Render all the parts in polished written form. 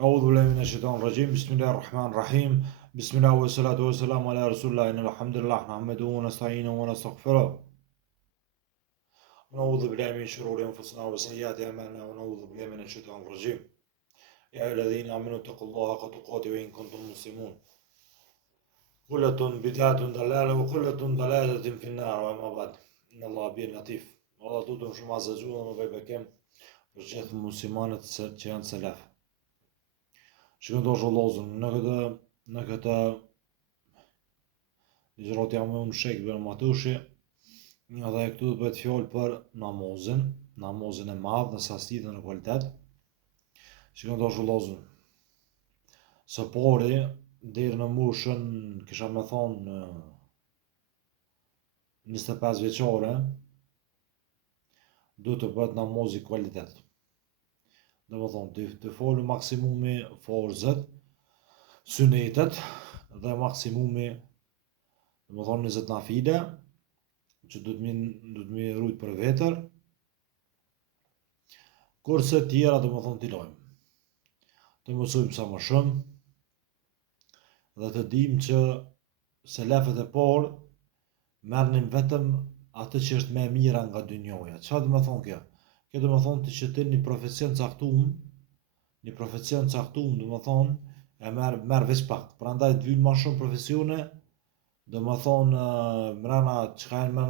أعوذ بالله من الشيطان الرجيم بسم الله الرحمن الرحيم بسم الله والصلاة والسلام على رسول الله إن الحمد لله نحمده ونستعينه ونستغفره ونعوذ بالله من شرور أنفسنا وسيئات أعمالنا ونعوذ بالله من الشيطان الرجيم يا أيها الذين آمنوا اتقوا الله حق تقاته وإن كنتم مسلمون كلة بدعة ضلالة وكلة ضلالة في النار وأما بعد إن الله به لطيف Allah tutëm shumë azëzullë në vejbekem për gjithë muslimanët që janë selef. Shikën të është lozën, në këtë ligjërat jam unë shek bërë matushi, edhe këtu të bëhet fjallë për namazin e madhë në sasi dhe në kvalitet. Shikën të është lozën, së pari, dherë në mushën, kisha me thonë 25 vjeqare, do të bëhet namazi kvalitet. Dhe më thonë, të folë maksimumi forzët, sunetet, dhe maksimumi, dhe më thonë 20 nafile, që du të mi rujtë për vetër, kurse tjera dhe më thonë t'i lojmë. Të mësujmë sa më shumë, dhe të dim që selefet e parë merrnin vetëm atë që është më e mira nga dynjoja. Çfarë do të thonë kjo? Kjo do të thonë ti që ti një profesion caktuar, do të thonë e merr veç pak. Prandaj të vijnë më shumë profesione, do të thonë mrena çka janë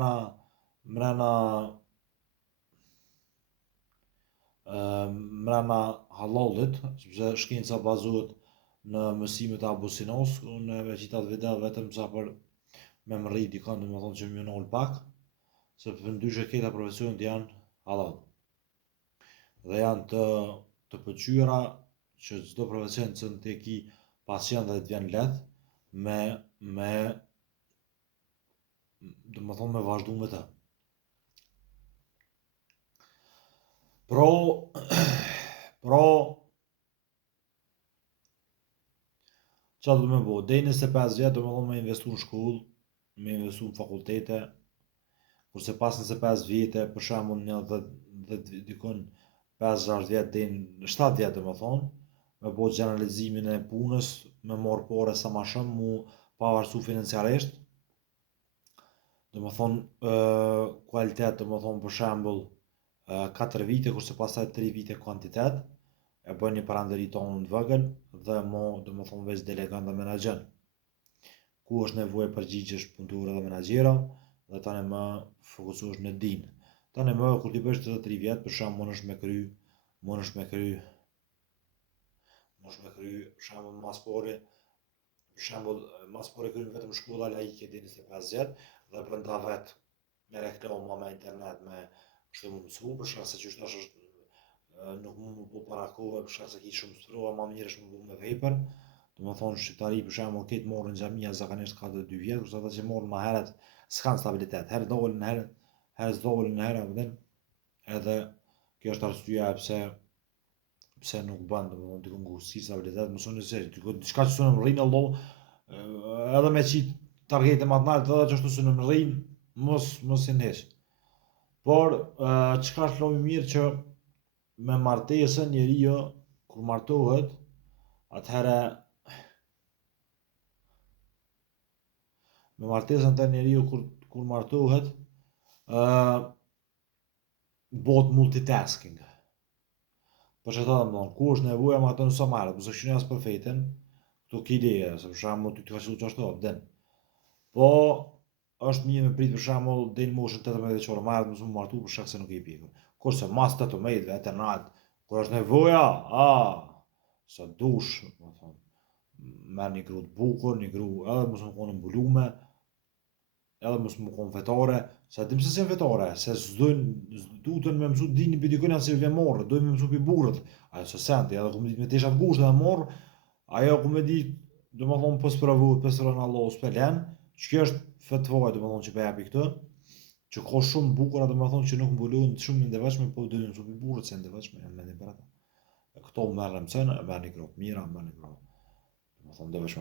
mrena halalit, sepse shkenca bazohet në mësimet e Abu Sinos, unë e citat video vetëm sa për me më rrit dikon, do të thonë që më nol pak. Se për ndyshe këta profesionet janë halal. Dhe janë të pëlqyera që çdo profesion që të ki pacient dhe të vjen lehtë me do të thonë me vazhdu me të. Pro çfarë do më bëu? Deri në 25 vjet do të thonë me investu në shkollë, me investu në fakultete. Kurse pas 25 vite, për shembull një dhe dikon 5-6 vjet deri në 7 vjet do të thonë, me bëu generalizimin e punës, me marr pore sa më shumë, mu pavarësu financiarisht. Do të thonë kualitet, do të thonë për shembull 4 vite, kurse pastaj 3 vite kvantitet, e bën një parandëri tonë të vogël dhe mo do të thonë veç delegon dhe menaxher. Ku është nevojë përgjigjesh punëtorë dhe menaxhera, dhe tani më fokusohesh në din. Tani më kur ti bësh 33 vjet, për shembull mundesh me kry për shembull mas pore kryen vetëm shkolla laike deri në 25 vjet dhe brenda vet me reklama, me internet, me kështu më mësu, për shkak se qysh tash është nuk mund më po para kohë, për shkak se ki shumë strua, më mirë është më bu me vepër. Do të thonë shqiptari për shembull këtë morën në xhamia zakonisht ka 2 vjet, kurse ata që morën më herët s'kan stabilitet. Herë dolën, herë s'dolën, herë edhe kjo është arsyeja pse nuk bën, domethënë diku ngurësi stabilitet, mëson se diçka që sonë rrinë Allah, edhe me qit targete më të larta, edhe çështu se në rrin, mos i nesh. Por çka është më mirë që me martesën njeriu kur martohet, atëherë me martesën të njeriu kur martohet, bëhet multitasking. Për që ta dhe ku është nevoja ma të në sa marët, përse kështu një asë profetin, këtu ki ideje, se për shamu ty të ka qëllu që ashtu, den. Po, është mirë me prit për shamu dhe në moshën 18 vjeçare marët, mësë më martu për shak se nuk i pikur. Kurse mas 18 vete në altë, kur është nevoja, sa dush, merë një gru të bukur, një gru edhe mësë më konë mbulume, edhe mësë më konë vetare, se dim se si vetare, se s'dutën me mësu dini për dikën janë si vje morë, dojnë me mësu për burët, ajo se senti, edhe ku me dit me teshat gusht edhe morë, ajo ku me dit, do më thonë pës pravuat, pës rënë Allah, s'pe len, që kjo është fetvaj, do më thonë që pe japi këtë, që ka shumë bukura, do më thonë që nuk mbuluën shumë në ndëveçme, po dojnë mësu për burët, se ndëveçme, janë me një për ata. Këto merë në mësën, merë një grop mira, merë një grop, do më thonë ndëveçme.